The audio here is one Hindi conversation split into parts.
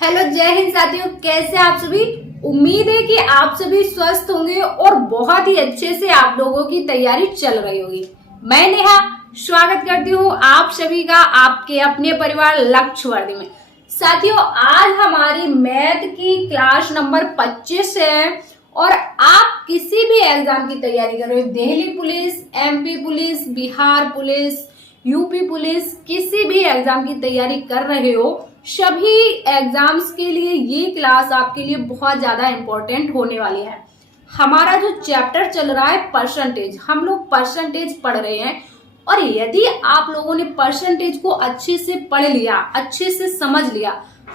हेलो, जय हिंद साथियों। कैसे आप सभी? उम्मीद है कि आप सभी स्वस्थ होंगे और बहुत ही अच्छे से आप लोगों की तैयारी चल रही होगी। मैं नेहा स्वागत करती हूँ आप सभी का आपके अपने परिवार लक्ष्यवर्धी में। साथियों, आज हमारी मैथ की क्लास नंबर 25 है और आप किसी भी एग्जाम की तैयारी कर रहे हो, Delhi police, MP police, Bihar police, UP police, किसी भी एग्जाम की तैयारी कर रहे हो, सभी एग्जाम्स के लिए ये क्लास आपके लिए बहुत ज्यादा इंपॉर्टेंट होने वाली है। हमारा जो चैप्टर चल रहा है परसेंटेज, हम लोग परसेंटेज पढ़ रहे हैं और यदि आप लोगों ने परसेंटेज को अच्छे से पढ़ लिया, अच्छे से समझ लिया,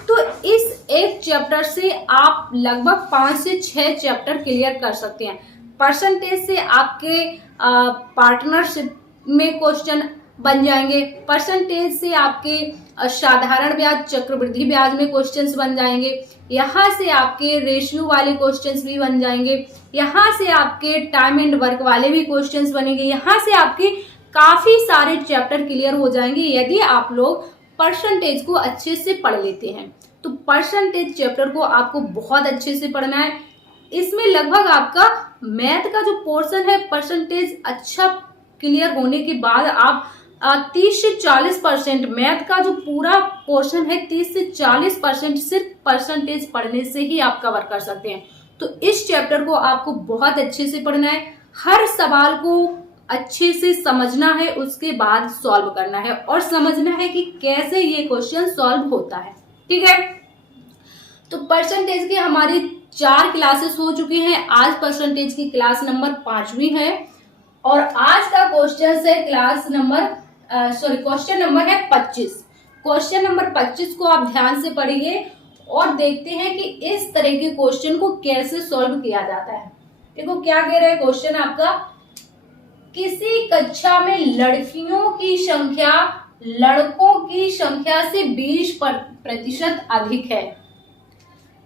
तो इस एक चैप्टर से आप लगभग 5 से 6 चैप्टर क्लियर कर सकते हैं। परसेंटेज से आपके पार्टनरशिप में क्वेश्चन बन जाएंगे, परसेंटेज से आपके साधारण ब्याज, चक्रवृद्धि ब्याज में क्वेश्चंस बन जाएंगे, यहाँ से आपके रेशियो वाले क्वेश्चंस भी बन जाएंगे, यहाँ से आपके टाइम एंड वर्क वाले भी क्वेश्चंस बनेंगे, यहाँ से आपके काफी सारे चैप्टर क्लियर हो जाएंगे यदि आप लोग परसेंटेज को अच्छे से पढ़ लेते हैं। तो परसेंटेज चैप्टर को आपको बहुत अच्छे से पढ़ना है। इसमें लगभग आपका मैथ का जो पोर्शन है परसेंटेज अच्छा क्लियर होने के बाद आप 30 से 40% मैथ का जो पूरा पोर्शन है 30 से 40% सिर्फ परसेंटेज पढ़ने से ही आप कवर कर सकते हैं। तो इस चैप्टर को आपको बहुत अच्छे से पढ़ना है, हर सवाल को अच्छे से समझना है, उसके बाद सॉल्व करना है और समझना है कि कैसे ये क्वेश्चन सॉल्व होता है। ठीक है, तो परसेंटेज की हमारी 4 क्लासेस हो चुकी हैं। आज परसेंटेज की क्लास नंबर 5वीं है और आज का क्वेश्चन है क्वेश्चन नंबर है 25। क्वेश्चन नंबर 25 को आप ध्यान से पढ़िए और देखते हैं कि इस तरह के क्वेश्चन को कैसे सॉल्व किया जाता है। देखो क्या कह रहा है क्वेश्चन आपका, किसी कक्षा में लड़कियों की संख्या लड़कों की संख्या से 20% अधिक है।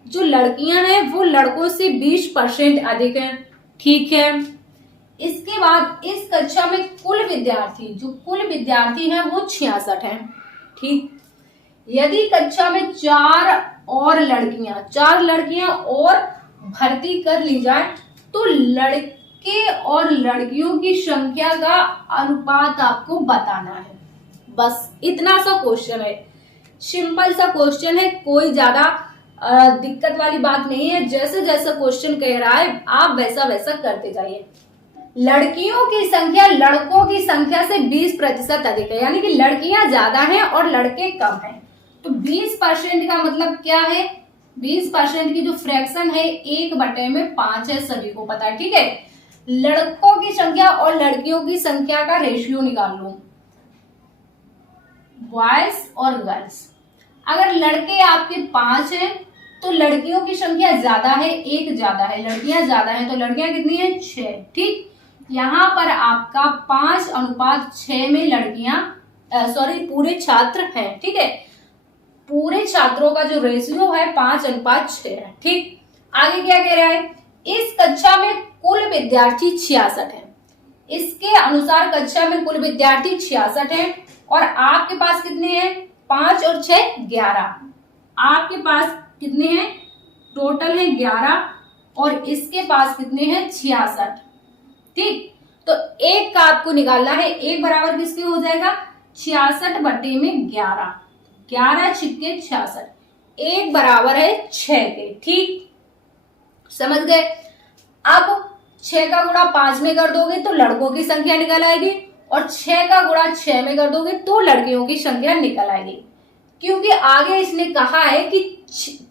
जो लड़कियां हैं वो लड़कों से 20% अधिक हैं। ठीक है, इसके बाद इस कक्षा में कुल विद्यार्थी हैं वो 66 हैं। ठीक, यदि कक्षा में 4 लड़कियां और भर्ती कर ली जाए तो लड़के और लड़कियों की संख्या का अनुपात आपको बताना है। बस इतना सा क्वेश्चन है, सिंपल सा क्वेश्चन है, कोई ज्यादा दिक्कत वाली बात नहीं है। जैसे जैसा क्वेश्चन कह रहा है आप वैसा वैसा करते जाइए। लड़कियों की संख्या लड़कों की संख्या से 20% अधिक है, यानी कि लड़कियां ज्यादा हैं और लड़के कम हैं। तो 20% का मतलब क्या है? 20% की जो फ्रैक्शन है 1/5 है, सभी को पता है। ठीक है, लड़कों की संख्या और लड़कियों की संख्या का रेशियो निकाल लो, बॉयज और गर्ल्स। अगर लड़के आपके 5 हैं तो लड़कियों की संख्या ज्यादा है, 1 ज्यादा है, लड़कियां ज्यादा हैं, तो लड़कियां कितनी है? 6। ठीक, यहाँ पर आपका 5:6 में लड़कियां पूरे छात्र हैं। ठीक है, पूरे छात्रों का जो रेशियो है 5:6 है। ठीक, आगे क्या कह रहा है, इस कक्षा में कुल विद्यार्थी 66 है। इसके अनुसार कक्षा में कुल विद्यार्थी 66 है और आपके पास कितने हैं? 5 और 6 11। आपके पास कितने हैं? टोटल है 11 और इसके पास कितने हैं? 66। ठीक, तो 1 का आपको निकालना है। 1 बराबर किसके हो जाएगा? 66/11। 11 छिक्के 66, 1 बराबर है 6 के। ठीक, समझ गए? अब 6 का गुणा 5 में कर दोगे तो लड़कों की संख्या निकल आएगी और 6 का गुणा 6 में कर दोगे तो लड़कियों की संख्या निकल आएगी। क्योंकि आगे इसने कहा है कि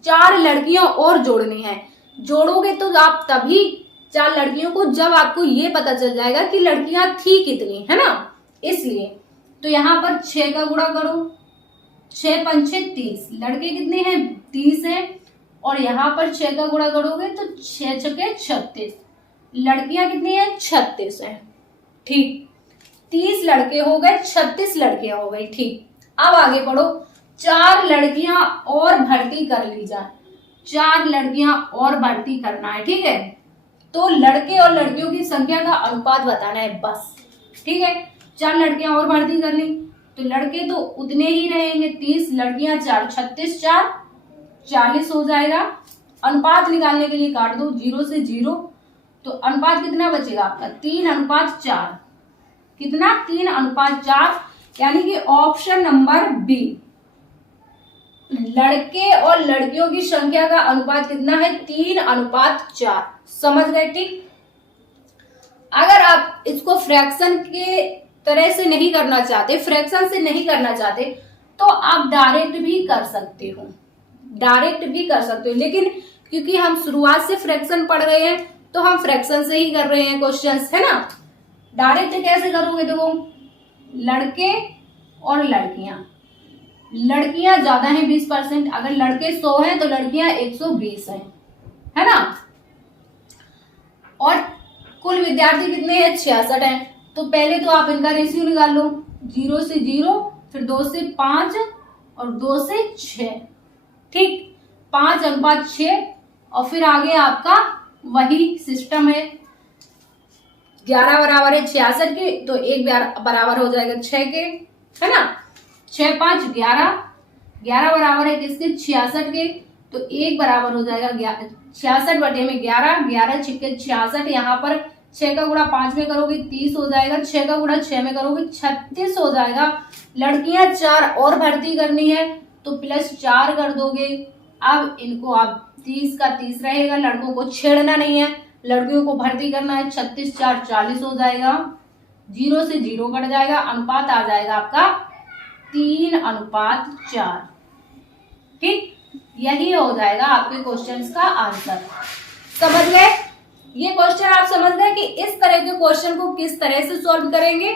4 लड़कियां और जोड़नी है। जोड़ोगे तो आप तभी 4 लड़कियों को जब आपको ये पता चल जाएगा कि लड़कियां थी कितनी, है ना, इसलिए। तो यहाँ पर 6 का गुणा करो, 6×5 = 30, लड़के कितने हैं? 30 हैं और यहाँ पर 6 का गुणा करोगे तो 6×6 = 36, लड़कियां कितनी है? 36 है। ठीक, 30 लड़के हो गए, 36 लड़कियां हो गई। ठीक, अब आगे पढ़ो। 4 लड़कियां और भर्ती कर ली जाए, 4 लड़कियां और भर्ती करना है। ठीक है, तो लड़के और लड़कियों की संख्या का अनुपात बताना है बस। ठीक है, 4 लड़कियां और भर्ती कर ली तो लड़के तो उतने ही रहेंगे, 30, लड़कियां 4, 36, 4 40 हो जाएगा। अनुपात निकालने के लिए काट दो, 0 से 0, तो अनुपात कितना बचेगा आपका 3:4। कितना 3:4, यानी कि ऑप्शन नंबर बी, लड़के और लड़कियों की संख्या का अनुपात कितना है 3:4। समझ गए? ठीक। अगर आप इसको फ्रैक्शन के तरह से नहीं करना चाहते, फ्रैक्शन से नहीं करना चाहते, तो आप डायरेक्ट भी कर सकते हो, डायरेक्ट भी कर सकते हो। लेकिन क्योंकि हम शुरुआत से फ्रैक्शन पढ़ रहे हैं तो हम फ्रैक्शन से ही कर रहे हैं क्वेश्चंस, है ना। डायरेक्ट कैसे करोगे? देखो, लड़के और लड़कियां, लड़कियां ज्यादा हैं 20%, अगर लड़के 100 हैं तो लड़कियां 120 हैं, है ना। और कुल विद्यार्थी कितने हैं? 66 हैं। तो पहले तो आप इनका रेशियो निकाल लो, 0 से 0, फिर 2 से 5 और 2 से 6। ठीक, 5:6, और फिर आगे आपका वही सिस्टम है, 11 बराबर है 66 के, तो 1 बराबर हो जाएगा 6 के, है ना। 6 5 11, 11 बराबर है किसके? 66 के, तो 1 बराबर हो जाएगा 66 बटे में 11, 11 छिक्के 66। यहाँ पर 6 का गुणा 5 में करोगे 30 हो जाएगा, 6 का गुणा 6 में करोगे 36 हो जाएगा। लड़कियां 4 और भर्ती करनी है तो +4 कर दोगे। अब इनको आप 30 का 30 रहेगा, लड़कों को छेड़ना नहीं है, लड़कियों को भर्ती करना है। 36 4 40 हो जाएगा, 0 से 0 कट जाएगा, अनुपात आ जाएगा आपका 3:4। ठीक, यही हो जाएगा आपके क्वेश्चंस का आंसर। समझ गए? ये क्वेश्चन आप समझ गए कि इस तरह के क्वेश्चन को किस तरह से सॉल्व करेंगे।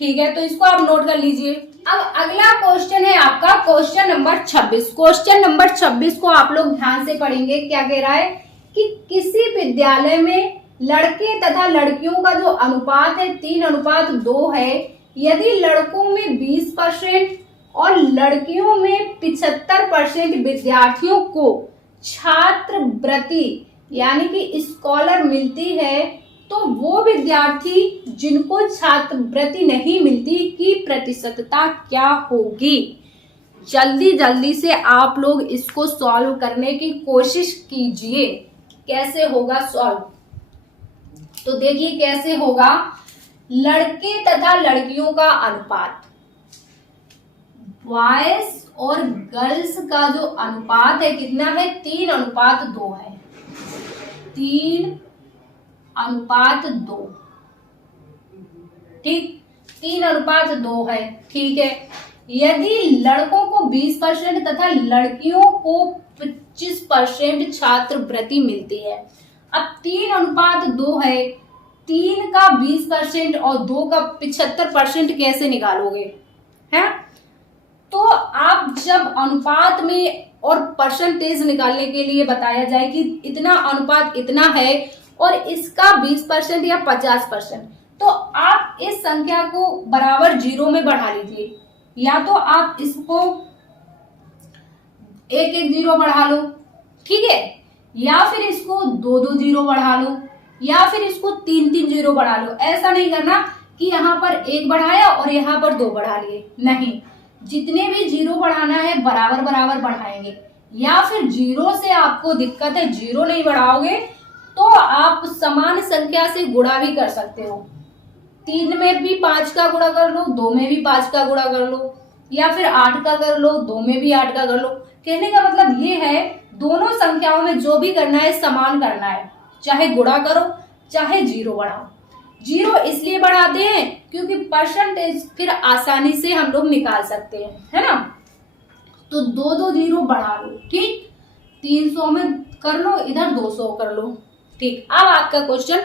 ठीक है, तो इसको आप नोट कर लीजिए। अब अगला क्वेश्चन है आपका क्वेश्चन नंबर 26। क्वेश्चन नंबर 26 को आप लोग ध्यान से पढ़ेंगे। क्या कह रहा है कि किसी विद्यालय में लड़के तथा लड़कियों का जो अनुपात है 3:2 है। यदि लड़कों में 20% और लड़कियों में 75% विद्यार्थियों को छात्रवृत्ति यानी कि स्कॉलर मिलती है, तो वो विद्यार्थी जिनको छात्रवृत्ति नहीं मिलती की प्रतिशतता क्या होगी। जल्दी जल्दी से आप लोग इसको सॉल्व करने की कोशिश कीजिए। कैसे होगा सॉल्व? तो देखिए कैसे होगा। लड़के तथा लड़कियों का अनुपात, बॉयज और गर्ल्स का जो अनुपात है कितना है 3:2 है, 3:2। ठीक, 3:2 है। ठीक है, यदि लड़कों को 20% तथा लड़कियों को 25% छात्रवृत्ति मिलती है। अब 3:2 है, 3 का 20% और 2 का 75% कैसे निकालोगे? है तो आप जब अनुपात में और परसेंटेज निकालने के लिए बताया जाए कि इतना अनुपात इतना है और इसका 20% या 50%, तो आप इस संख्या को बराबर 0 में बढ़ा लीजिए, या तो आप इसको 1-1 0 बढ़ा लो, ठीक है, या फिर इसको 2-2 0 बढ़ा लो, या फिर इसको 3-3 0 बढ़ा लो। ऐसा नहीं करना कि यहाँ पर 1 बढ़ाया और यहाँ पर 2 बढ़ा लिए, नहीं, जितने भी 0 बढ़ाना है बराबर बराबर बढ़ाएंगे। या फिर 0 से आपको दिक्कत है, 0 नहीं बढ़ाओगे तो आप समान संख्या से गुणा भी कर सकते हो। 3 में भी 5 का गुणा कर लो, 2 में भी 5 का गुणा कर लो, या फिर 8 का कर लो, 2 में भी 8 का कर लो। कहने का मतलब ये है दोनों संख्याओं में जो भी करना है समान करना है, चाहे गुणा करो चाहे 0 बढ़ाओ। 0 इसलिए बढ़ाते हैं क्योंकि परसेंटेज फिर आसानी से हम लोग निकाल सकते हैं, है ना। तो 2-2 0 बढ़ा लो, ठीक, 300 में कर लो, इधर 200 कर लो, ठीक। अब आपका क्वेश्चन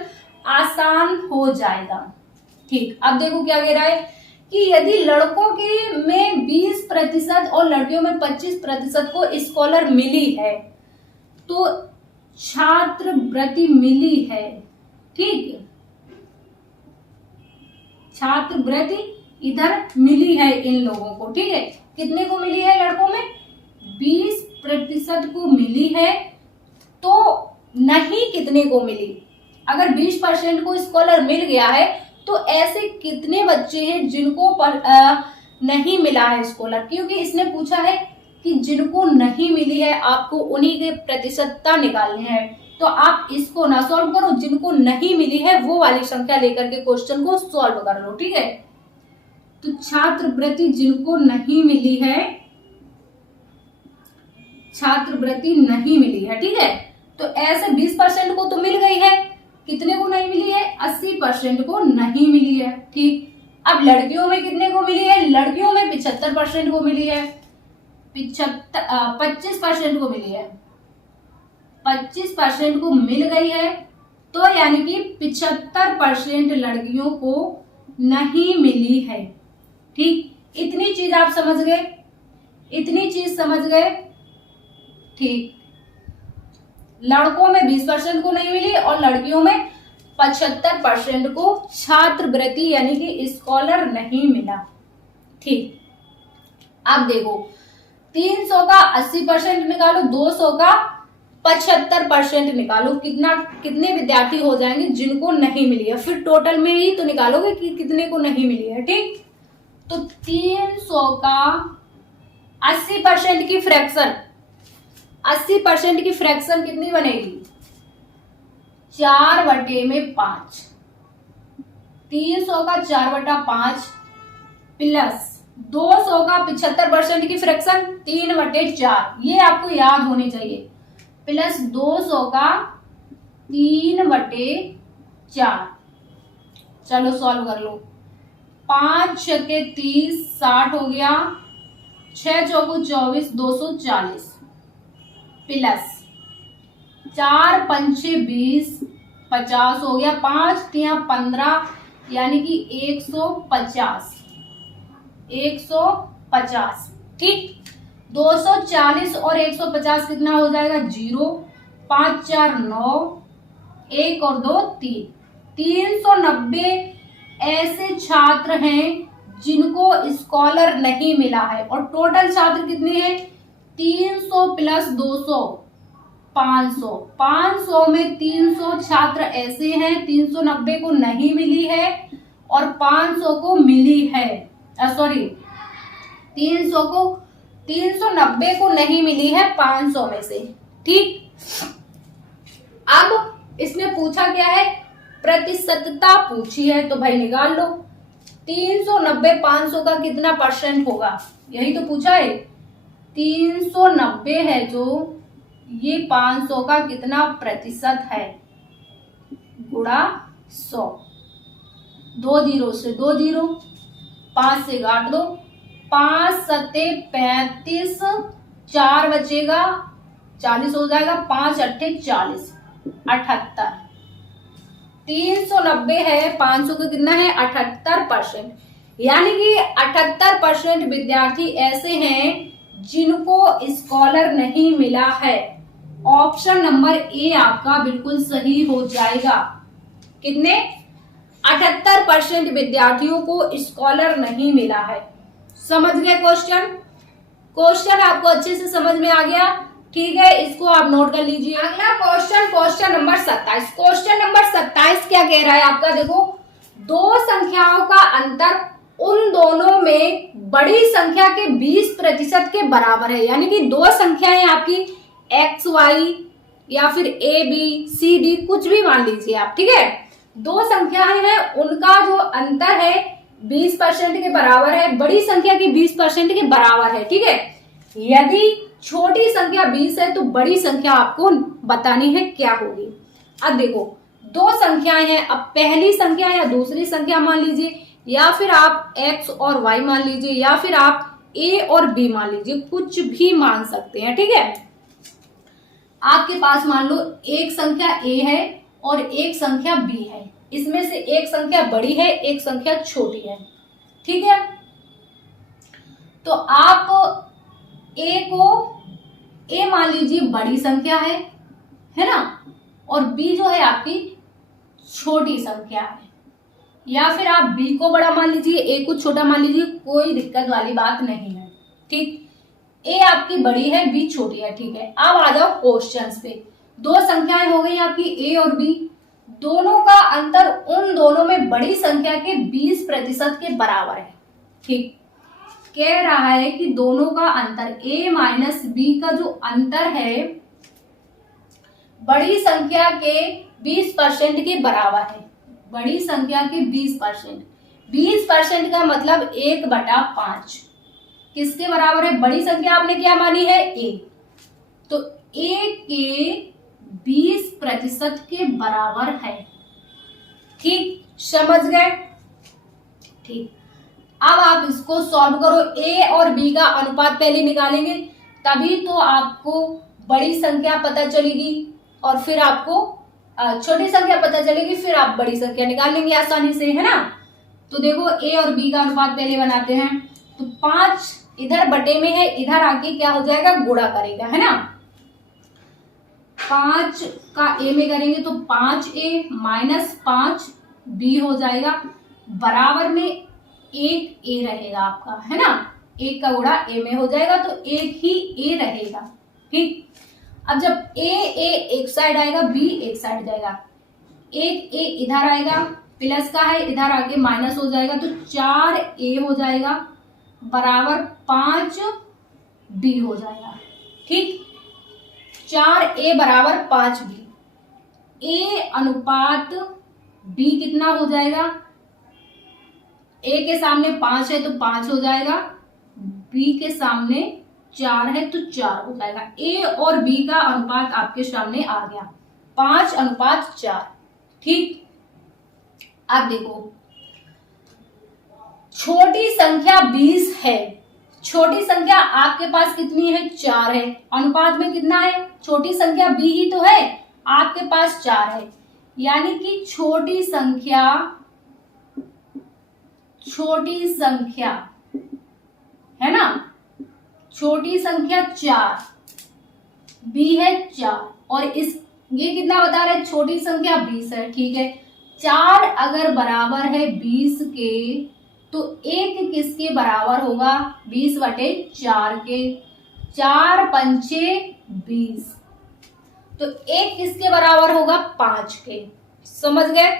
आसान हो जाएगा, ठीक। अब देखो क्या कह रहा है कि यदि लड़कों के में 20% और लड़कियों में 25% को स्कॉलर मिली है, तो छात्रवृत्ति मिली है, ठीक, छात्रवृत्ति इधर मिली है इन लोगों को, ठीक है। कितने को मिली है? लड़कों में 20% को मिली है, तो नहीं कितने को मिली? अगर 20% को स्कॉलर मिल गया है तो ऐसे कितने बच्चे हैं जिनको नहीं मिला है स्कॉलर, क्योंकि इसने पूछा है कि जिनको नहीं मिली है आपको उन्हीं के प्रतिशतता निकालनी है। तो आप इसको ना सॉल्व करो, जिनको नहीं मिली है वो वाली संख्या लेकर के क्वेश्चन को सॉल्व कर लो, ठीक है। तो छात्रवृत्ति जिनको नहीं मिली है, छात्रवृत्ति नहीं मिली है, ठीक है। तो ऐसे 20% को तो मिल गई है, कितने को नहीं मिली है? 80% को नहीं मिली है, ठीक। अब लड़कियों में कितने को मिली है? लड़कियों में 75% को मिली है, 25% को मिली है, 25% को मिल गई है। तो यानी कि 75% लड़कियों को नहीं मिली है, ठीक। इतनी चीज आप समझ गए, इतनी चीज समझ गए, ठीक। लड़कों में 20% को नहीं मिली और लड़कियों में 75% को छात्रवृत्ति यानी कि स्कॉलर नहीं मिला, ठीक। अब देखो 300 का 80% निकालो, 200 का 75% निकालो, कितने विद्यार्थी हो जाएंगे जिनको नहीं मिली है। फिर टोटल में ही तो निकालोगे कि कितने को नहीं मिली है, ठीक। तो 300 का 80% की फ्रैक्शन, 80% की फ्रैक्शन कितनी बनेगी? 4/5। 300 का 4/5 प्लस 200 का 75% की फ्रैक्शन 3/4, ये आपको याद होनी चाहिए, प्लस 200 का 3/4। चलो सॉल्व कर लो। 5 छके 30, 60 हो गया, 6 चौको 24, 240 प्लस 4 पंचे 20, 50 हो गया, 5 तिया 15 यानी कि 150, 150, ठीक। 240 और 150 कितना हो जाएगा? 0, 5 4 9, 1 और 2 3। 390 ऐसे छात्र हैं जिनको स्कॉलर नहीं मिला है और टोटल छात्र कितने हैं? 300 प्लस 200 500। 500 में 300 छात्र ऐसे हैं 390 को नहीं मिली है और 500 को मिली है, सॉरी 390 को नहीं मिली है 500 में से, ठीक। अब इसने पूछा क्या है? प्रतिशतता पूछी है, तो भाई निकाल लो। 390 500 का कितना परसेंट होगा, यही तो पूछा है। 390 है जो, ये 500 का कितना प्रतिशत है, गुणा 100। 2 जीरो से 2 जीरो, 5 से काट दो, 5 सत्ते 35, 4 बचेगा 40 हो जाएगा, 5 अट्ठे 40, 78। 390 है, 500 का कितना है? 78%। यानी कि 78% विद्यार्थी ऐसे हैं जिनको स्कॉलर नहीं मिला है। ऑप्शन नंबर ए आपका बिल्कुल सही हो जाएगा। कितने? 78% विद्यार्थियों को स्कॉलर नहीं मिला है। समझ गए क्वेश्चन? क्वेश्चन आपको अच्छे से समझ में आ गया, ठीक है। इसको आप नोट कर लीजिए। अगला क्वेश्चन नंबर 27। क्वेश्चन नंबर 27 क्या कह रहा है आपका? देखो, दो संख्याओं का अंतर उन दोनों में बड़ी संख्या के 20% के बराबर है। यानी कि दो संख्याएं आपकी XY या फिर ABCD कुछ भी मान लीजिए आप, ठीक है। दो संख्याएं हैं, उनका जो अंतर है 20% के बराबर है, बड़ी संख्या की 20% के बराबर है, ठीक है। यदि छोटी संख्या 20 है तो बड़ी संख्या आपको बतानी है क्या होगी। अब देखो, दो संख्याएं हैं, अब पहली संख्या या दूसरी संख्या मान लीजिए, या फिर आप X और Y मान लीजिए, या फिर आप A और B मान लीजिए, कुछ भी मान सकते हैं, ठीक है। आपके पास मान लो एक संख्या A है और एक संख्या B है, इसमें से एक संख्या बड़ी है, एक संख्या छोटी है, ठीक है। तो आप A मान लीजिए बड़ी संख्या है ना, और B जो है आपकी छोटी संख्या है, या फिर आप B को बड़ा मान लीजिए, A को छोटा मान लीजिए, कोई दिक्कत वाली बात नहीं है, ठीक। A आपकी बड़ी है, B छोटी है, ठीक है। अब आ जाओ क्वेश्चंस पे। दो संख्याएं हो गई आपकी A और B, दोनों का अंतर उन दोनों में बड़ी संख्या के 20% के बराबर है, ठीक। कह रहा है कि दोनों का अंतर a माइनस बी का जो अंतर है बड़ी संख्या के 20% के बराबर है। बड़ी संख्या के 20%, 20% का मतलब 1/5 किसके बराबर है? बड़ी संख्या आपने क्या मानी है? a, तो a के 20% के बराबर है। ठीक, समझ गए? ठीक, अब आप इसको सॉल्व करो। a और b का अनुपात पहले निकालेंगे, तभी तो आपको बड़ी संख्या पता चलेगी और फिर आपको छोटी संख्या पता चलेगी, फिर आप बड़ी संख्या निकाल लेंगे आसानी से, है ना। तो देखो a और b का अनुपात पहले बनाते हैं। तो 5 इधर बटे में है, इधर आके क्या हो जाएगा? गुणा करेगा, है ना। 5 का a में करेंगे तो 5a माइनस 5b हो जाएगा, बराबर में 1a रहेगा आपका, है ना। 1 का गुणा a में हो जाएगा तो 1 ही a रहेगा। ठीक, अब जब a एक साइड आएगा, b एक साइड जाएगा, 1a इधर आएगा, प्लस का है, इधर आके माइनस हो जाएगा, तो 4a हो जाएगा, बराबर 5b हो जाएगा। ठीक, 4a बराबर 5b, a अनुपात b कितना हो जाएगा? a के सामने 5 है तो 5 हो जाएगा, b के सामने 4 है तो 4 हो जाएगा। a और b का अनुपात आपके सामने आ गया, 5:4। ठीक, अब देखो छोटी संख्या 20 है, छोटी संख्या आपके पास कितनी है? 4 है। अनुपात में कितना है? छोटी संख्या b ही तो है, आपके पास 4 है, यानी कि छोटी संख्या है ना, छोटी संख्या 4, b है 4, और इस ये कितना बता रहा है? छोटी संख्या 20 है। ठीक है, 4 अगर बराबर है 20 के तो 1 किसके बराबर होगा? 20/4 के, 4 पंचे 20, तो 1 किसके बराबर होगा? 5 के। समझ गए?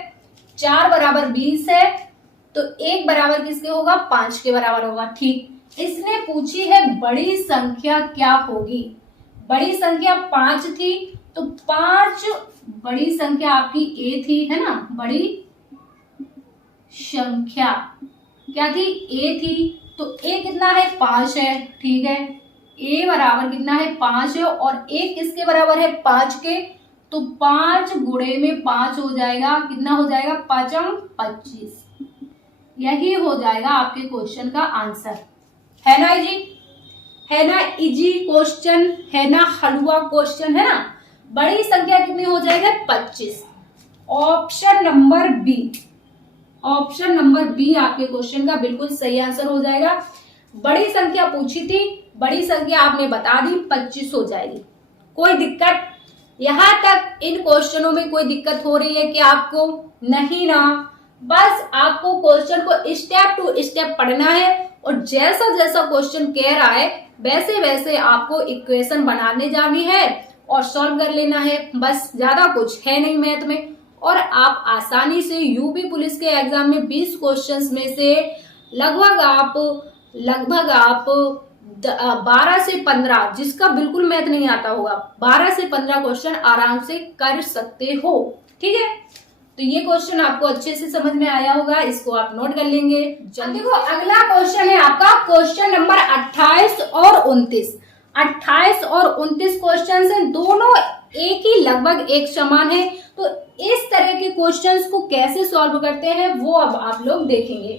4 बराबर 20 है तो 1 बराबर किसके होगा? 5 के बराबर होगा। ठीक, इसने पूछी है बड़ी संख्या क्या होगी। बड़ी संख्या 5 थी तो 5 बड़ी संख्या आपकी a थी, है ना। बड़ी संख्या क्या थी? a थी, तो a कितना है? 5 है। ठीक है, a बराबर कितना है? 5 है, और a किसके बराबर है? 5 के, तो 5 गुणे में 5 हो जाएगा, कितना हो जाएगा? 5×25। यही हो जाएगा आपके क्वेश्चन का आंसर, है ना जी? है ना इजी क्वेश्चन, है ना हलवा क्वेश्चन, है ना। बड़ी संख्या कितनी हो जाएगा? 25। Option number B, option number B आपके क्वेश्चन का बिल्कुल सही आंसर हो जाएगा। बड़ी संख्या पूछी थी, बड़ी संख्या आपने बता दी, 25 हो जाएगी। कोई दिक्कत यहां तक? इन क्वेश्चनों में कोई दिक्कत हो रही है कि आपको? नहीं ना, बस आपको क्वेश्चन को स्टेप टू स्टेप पढ़ना है और जैसा जैसा क्वेश्चन कह रहा है वैसे वैसे आपको इक्वेशन बनाने जानी है और सॉल्व कर लेना है, बस। ज्यादा कुछ है नहीं मैथ में, और आप आसानी से यूपी पुलिस के एग्जाम में 20 क्वेश्चंस में से लगभग आप 12 से 15, जिसका बिल्कुल मैथ नहीं आता होगा, 12 से 15 क्वेश्चन आराम से कर सकते हो। ठीक है, तो ये क्वेश्चन आपको अच्छे से समझ में आया होगा, इसको आप नोट कर लेंगे। देखो अगला क्वेश्चन है आपका क्वेश्चन नंबर 28 और 29। 28 और 29 क्वेश्चन है, दोनों एक ही लगभग एक समान है। तो इस तरह के क्वेश्चंस को कैसे सॉल्व करते हैं वो अब आप लोग देखेंगे।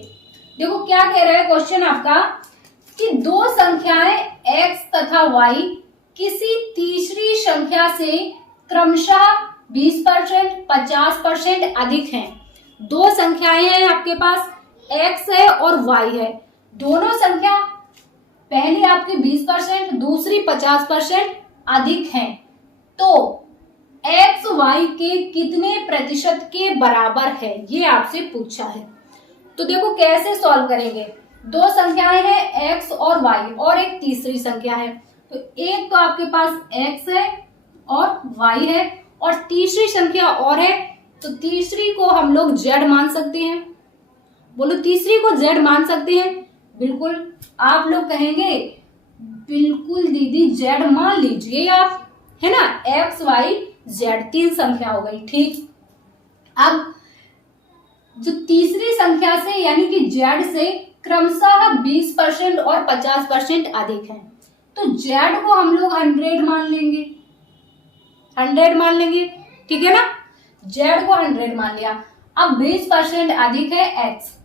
देखो क्या कह रहा है क्वेश्चन आपका कि दो संख्याएं x तथा y किसी तीसरी संख्या से क्रमशः 20%, 50% अधिक हैं। दो संख्याएं हैं आपके पास, x है और y है। दोनों संख्या पहली आपकी 20%, दूसरी 50% अधिक हैं। तो x y के कितने प्रतिशत के बराबर है, ये आपसे पूछा है। तो देखो कैसे सॉल्व करेंगे। दो संख्याएं हैं x और y और एक तीसरी संख्या है। तो एक तो आपके पास x है और y है और तीसरी संख्या और है, तो तीसरी को हम लोग z मान सकते हैं। बोलो तीसरी को z मान सकते हैं। बिल्कुल आप लोग कहेंगे बिल्कुल दीदी जेड मान लीजिए आप, है ना, एक्स वाई जेड 3 संख्या हो गई। ठीक, अब जो तीसरी संख्या से यानी कि जेड से क्रमशः 20% और 50% अधिक है, तो जेड को हम लोग 100 मान लेंगे, 100 मान लेंगे। ठीक है ना, जेड को 100 मान लिया। अब 20% अधिक है एक्स,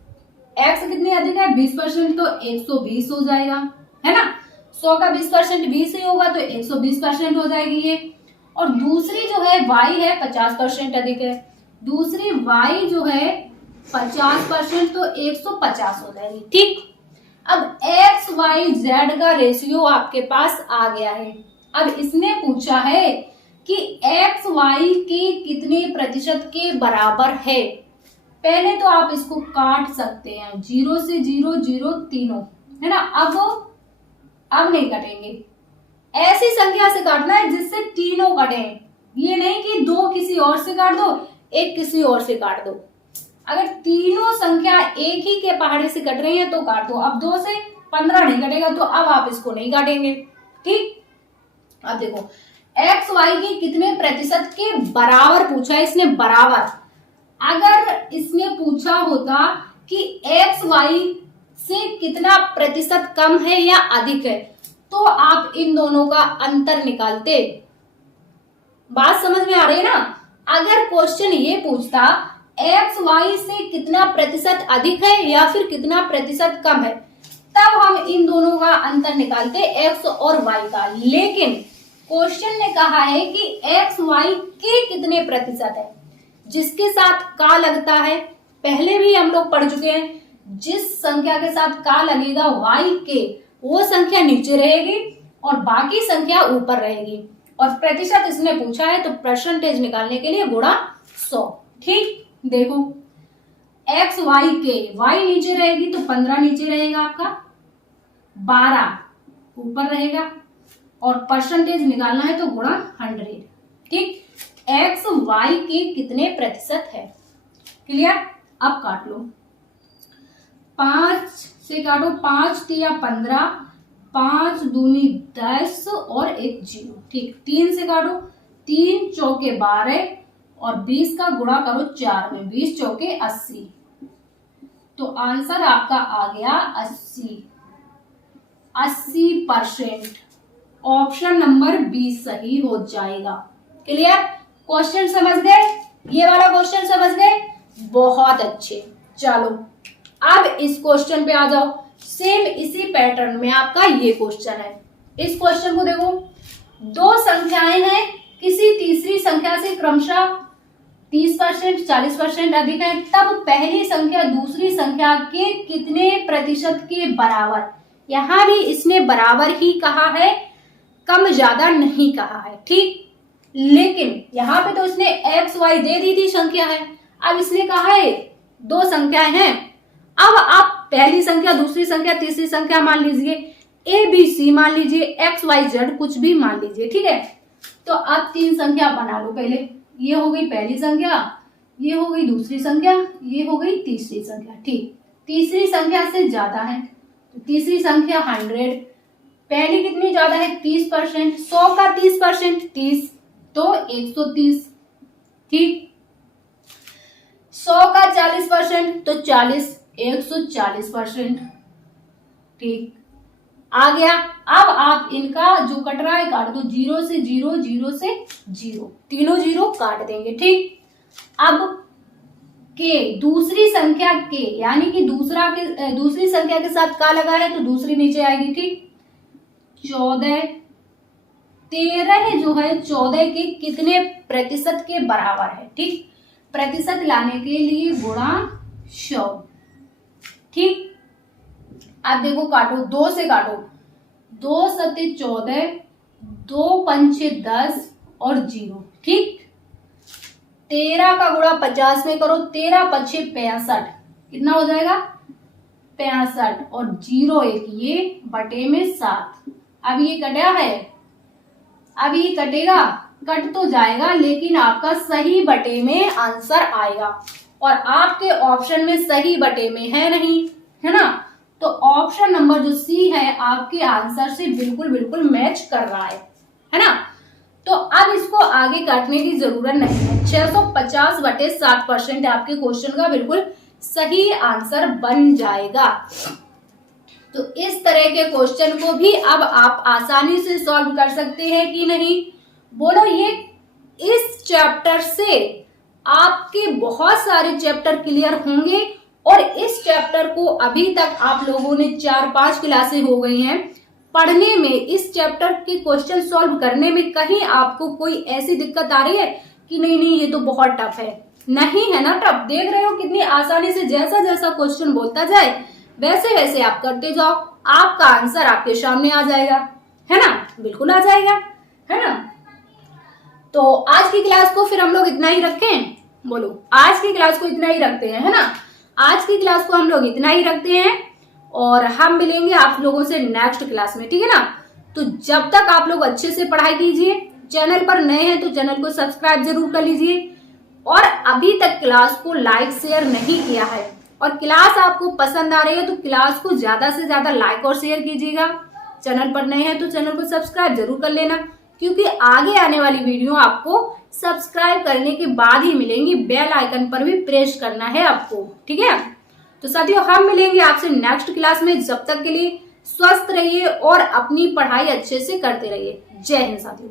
एक्स कितनी अधिक है 20%, तो 120 हो जाएगा, है ना। 100 का 20% 20 ही होगा तो 120% हो जाएगी ये। और दूसरी जो है y है 50% अधिक है, दूसरी y जो है 50%, तो 150 हो जाएगी। ठीक, अब एक्स वाई जेड का रेशियो आपके पास आ गया है। अब इसने पूछा है कि एक्स वाई के कितने प्रतिशत के बराबर है। पहले तो आप इसको काट सकते हैं, 0 से 0 0 तीनों, है ना। अब नहीं कटेंगे, ऐसी संख्या से काटना है जिससे तीनों कटे, ये नहीं कि दो किसी और से काट दो एक किसी और से काट दो। अगर तीनों संख्या एक ही के पहाड़े से कट रही है तो काट दो। अब 2 से 15 नहीं कटेगा तो अब आप इसको नहीं काटेंगे। ठीक, अब देखो एक्स वाई के कितने प्रतिशत के बराबर पूछा है इसने, बराबर। अगर इसने पूछा होता कि एक्स वाई से कितना प्रतिशत कम है या अधिक है, तो आप इन दोनों का अंतर निकालते। बात समझ में आ रही है ना। अगर क्वेश्चन ये पूछता एक्स वाई से कितना प्रतिशत अधिक है या फिर कितना प्रतिशत कम है, तब हम इन दोनों का अंतर निकालते एक्स और वाई का। लेकिन क्वेश्चन ने कहा है कि एक्स वाई के कितने प्रतिशत है, जिसके साथ का लगता है पहले भी हम लोग पढ़ चुके हैं, जिस संख्या के साथ का लगेगा वाई के, वो संख्या नीचे रहेगी और बाकी संख्या ऊपर रहेगी। और प्रतिशत इसने पूछा है तो परसेंटेज निकालने के लिए गुणा 100। ठीक, देखो एक्स वाई के, वाई नीचे रहेगी तो 15 नीचे रहेगा आपका, 12 ऊपर रहेगा और परसेंटेज निकालना है तो गुणा 100। ठीक, एक्स वाई के कितने प्रतिशत है, क्लियर। अब काट लो, 5 से काटो, 5 तिया 15, 5 दूनी 10 और 1 0। ठीक, 3 से काटो, 3 चौके 12 और 20 का गुणा करो 4 में, 20 चौके 80, तो आंसर आपका आ गया 80%। ऑप्शन नंबर 20 सही हो जाएगा। क्लियर, क्वेश्चन समझ गए, ये वाला क्वेश्चन समझ गए, बहुत अच्छे। चलो अब इस क्वेश्चन पे आ जाओ, सेम इसी पैटर्न में आपका ये क्वेश्चन है। इस क्वेश्चन को देखो, दो संख्याएं हैं, किसी तीसरी संख्या से क्रमशः 30% 40% अधिक है, तब पहली संख्या दूसरी संख्या के कितने प्रतिशत के बराबर। यहां भी इसने बराबर ही कहा है, कम ज्यादा नहीं कहा है। ठीक, लेकिन यहाँ पे तो इसने एक्स वाई दे दी थी संख्या है, अब इसने कहा है दो संख्याएं हैं, अब आप पहली संख्या दूसरी संख्या तीसरी संख्या मान लीजिए, ए बी सी मान लीजिए, एक्स वाई जेड कुछ भी मान लीजिए। ठीक है, तो अब 3 संख्या बना लो। पहले ये हो गई पहली संख्या, ये हो गई दूसरी संख्या, ये हो गई तीसरी संख्या। ठीक, तीसरी संख्या से ज्यादा है तो तीसरी संख्या 100, पहली कितनी ज्यादा है 30%, 100 का 30% 30, तो 130। ठीक, 100 का 40% तो 40, 140%। ठीक, आ गया। अब आप इनका जो कट रहा है काट दो, 0 से 0 0 से 0, तीनों 0 काट देंगे। ठीक, अब के दूसरी संख्या के यानी कि दूसरी संख्या के साथ का लगा है तो दूसरी नीचे आएगी। ठीक, 14 13 जो है 14 के कितने प्रतिशत के बराबर है। ठीक, प्रतिशत लाने के लिए गुणा 100। ठीक, अब देखो काटो, 2 से काटो, 2 सत्ते 14, 2 पंचे 10 और 0। ठीक, 13 का गुणा 50 में करो, 13 पछे 65, कितना हो जाएगा 65 और 0 1 ये बटे में 7। अब ये कटा है, अब ये कटेगा, कट तो जाएगा लेकिन आपका सही बटे में आंसर आएगा, और आपके ऑप्शन में सही बटे में है नहीं, है ना, तो ऑप्शन नंबर जो सी है आपके आंसर से बिल्कुल बिल्कुल मैच कर रहा है ना। तो अब इसको आगे काटने की जरूरत नहीं है। 650/7% आपके क्वेश्चन का बिल्कुल सही आंसर बन जाएगा। तो इस तरह के क्वेश्चन को भी अब आप आसानी से सॉल्व कर सकते हैं कि नहीं, बोलो। ये इस चैप्टर से आपके बहुत सारे चैप्टर क्लियर होंगे और इस चैप्टर को अभी तक आप लोगों ने 4-5 क्लासें हो गई हैं पढ़ने में। इस चैप्टर के क्वेश्चन सॉल्व करने में कहीं आपको कोई ऐसी दिक्कत आ रही है कि नहीं ये तो बहुत टफ है? नहीं है ना टफ। देख रहे हो कितनी आसानी से जैसा जैसा क्वेश्चन बोलता जाए वैसे वैसे आप करते जाओ, आपका आंसर आपके सामने आ जाएगा, है ना, बिल्कुल आ जाएगा, है ना। तो आज की क्लास को फिर हम लोग इतना ही रखें, बोलो। आज की क्लास को इतना ही रखते हैं, है ना। आज की क्लास को हम लोग इतना ही रखते हैं और हम मिलेंगे आप लोगों से नेक्स्ट क्लास में, ठीक है ना। तो जब तक आप लोग अच्छे से पढ़ाई कीजिए। चैनल पर नए हैं तो चैनल को सब्सक्राइब जरूर कर लीजिए और अभी तक क्लास को लाइक शेयर नहीं किया है और क्लास आपको पसंद आ रही है तो क्लास को ज्यादा से ज्यादा लाइक और शेयर कीजिएगा। चैनल पर नए हैं तो चैनल को सब्सक्राइब जरूर कर लेना, क्योंकि आगे आने वाली वीडियो आपको सब्सक्राइब करने के बाद ही मिलेंगी। बेल आइकन पर भी प्रेस करना है आपको, ठीक है। तो साथियों हम मिलेंगे आपसे नेक्स्ट क्लास में। जब तक के लिए स्वस्थ रहिए और अपनी पढ़ाई अच्छे से करते रहिए। जय हिंद साथियों।